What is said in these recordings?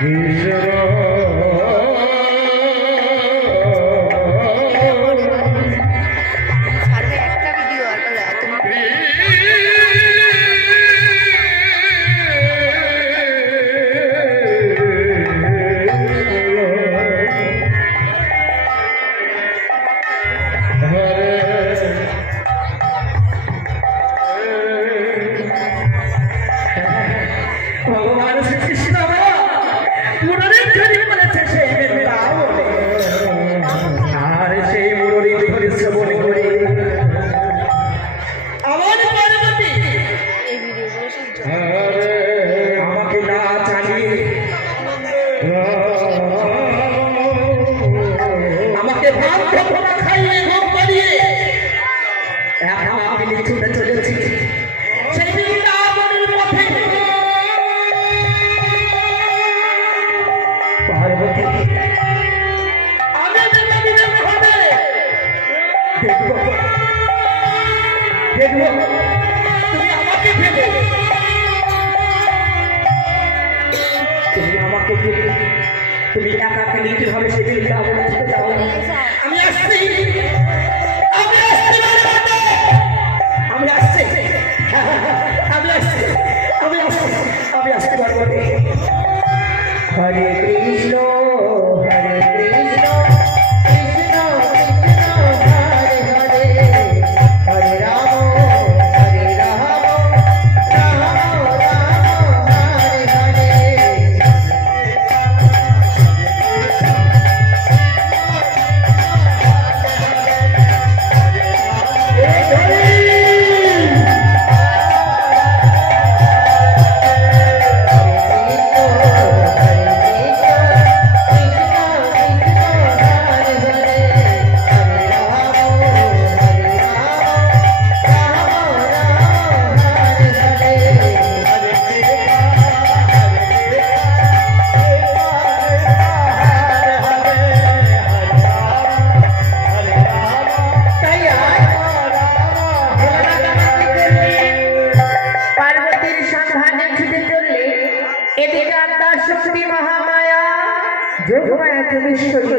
ছাড়বে তুমি একা কীভাবে সেই বৃন্দাবনে ছুটে যাও। আমি আসছি। আমি আসছি। আমি আসছি। আমি আসছি। আমি আসছি। আমি আসছি। হরে কৃষ্ণ যোগমায়া যোগেশ্বরী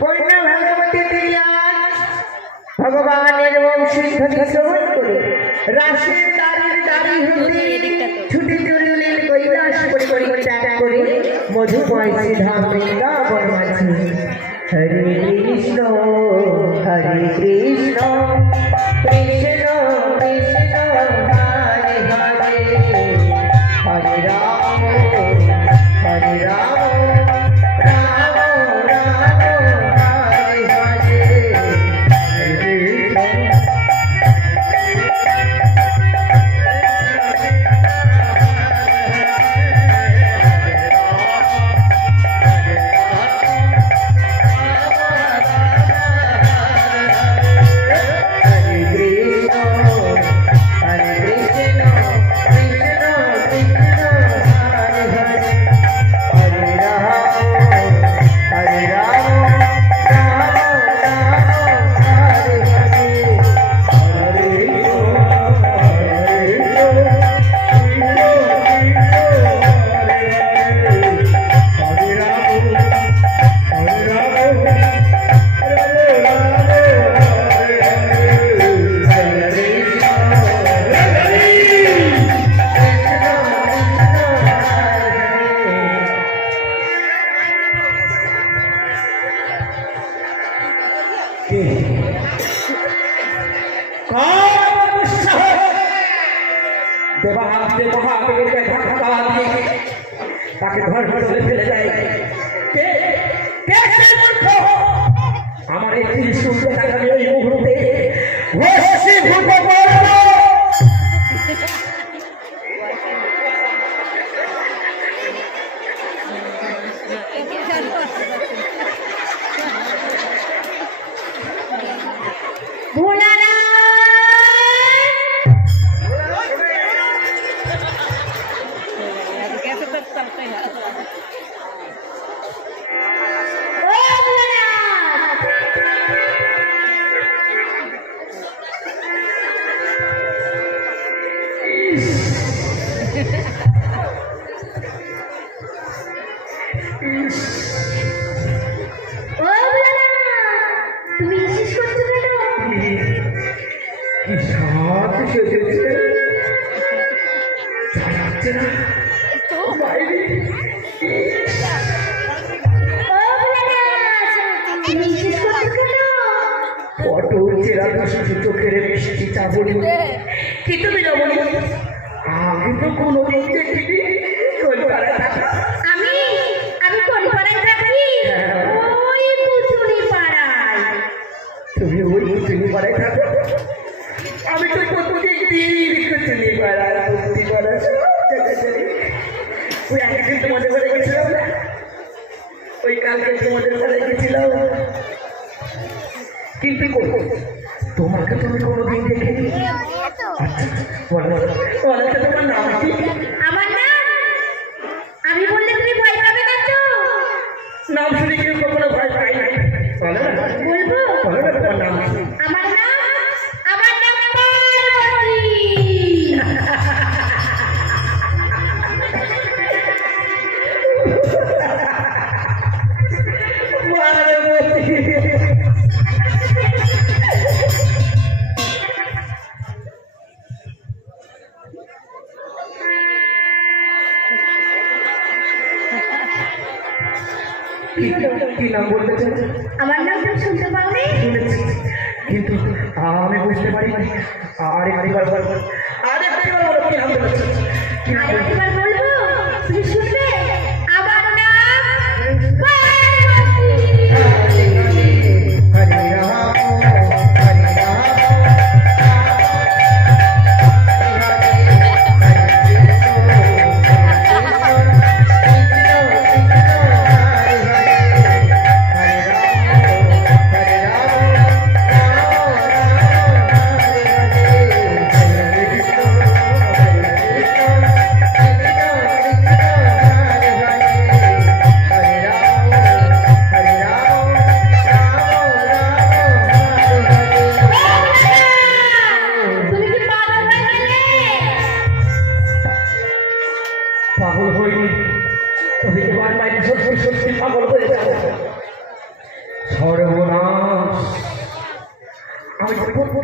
পূর্ণ ভগবতী দিয়াজ ভগবানের বংশীধ্বনি শ্রবণ করে রাশের দাঁড়ির দাঁড়ি হতে ছুটে চললেন কৈলাস পরিত্যাগ করে মধুময় শ্রীধাম বৃন্দাবন মাঝে হরে কৃষ্ণ হরে কৃষ্ণ কৃষ্ণ তাকে ধর ধরে ফেলে দেয়। কে? কে? সেই মূর্খ? আমার এই ত্রিশূল দেখাবে কত সাত সেজেছে যাচ্ছে না? বাইরে চেরা ভাসি কি তুমি আগে তো কোনো দেখিনি। কিন্তু তোমাকে তুমি কোনোদিন দেখিনি আচ্ছা বলো বলো তো তোমার নাম কি কি নাম বলতে চাইছেন আমার নাম তুমি শুনতে পাওনি শুনেছি কিন্তু আমি বুঝতে পারি বল আরে একবার বলো কি নাম কি নাম বলব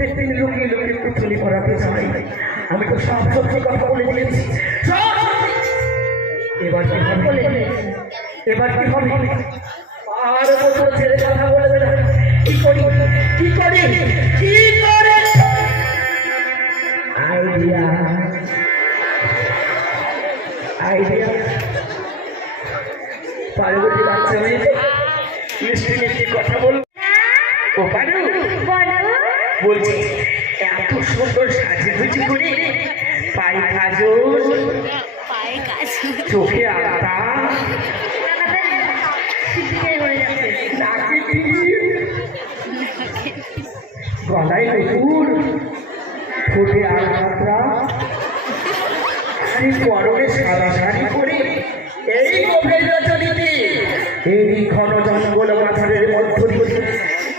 তো প্রত্যেক দিন লুকিয়ে লুকিয়ে পুতুলি করাতে চাই আমি তো সব সত্যি কথা বলে দিয়েছি। এবার কি হবে? এবার কি হবে? আর বছর ছেলে কথা বলে দেবে কি করি? কি করি? কি করে? আইডিয়া। আইডিয়া। পার্বতী বাচ্চা মেয়ে মিষ্টি মিষ্টি কথা বলছি এত সুন্দর সাজে গুজি করে পায়ে কাজল চোখে গলায় ঠোঁটে পরনে সাদা শাড়ি পরে এই গভীর রজনীতে এই ঘন জঙ্গল পাথরের মধ্য দিয়ে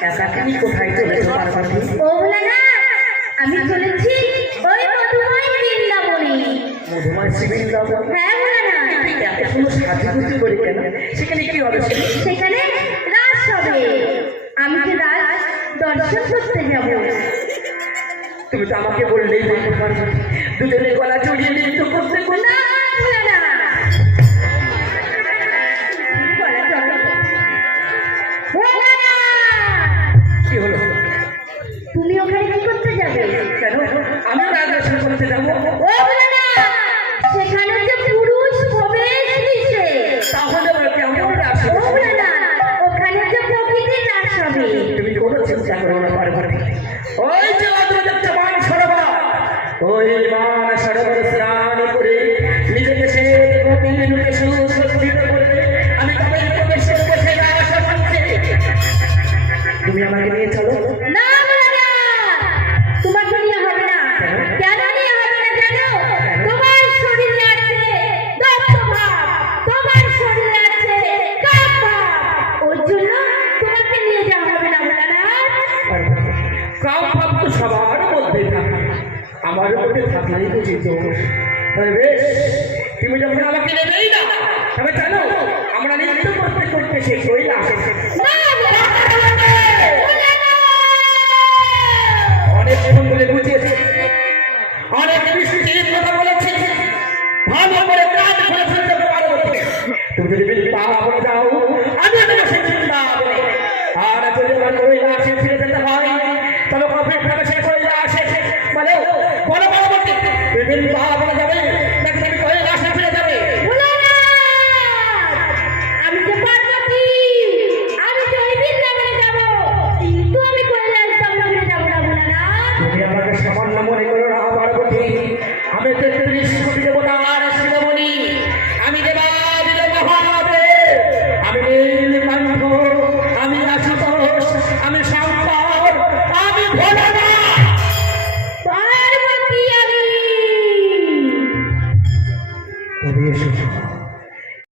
একাকিনী কোথায় আমি চলেছি ওই মধুময় বৃন্দাবনে। মধুমার শিবির যাব হ্যাঁ সাজুগুজি করে কেন? সেখানে কি হবে সেখানে রাস হবে আমি যে রাস দর্শন করতে যাব। তুমি তো আমাকে বললেই বলতে পারবে। দুজনে গলা জড়িয়ে তুমি যখন আমাকে নেবেই না তবে জানো আমরা নৃত্য করতে করতে শেষ হই না অনেক জীবন বলে বুঝিয়েছে।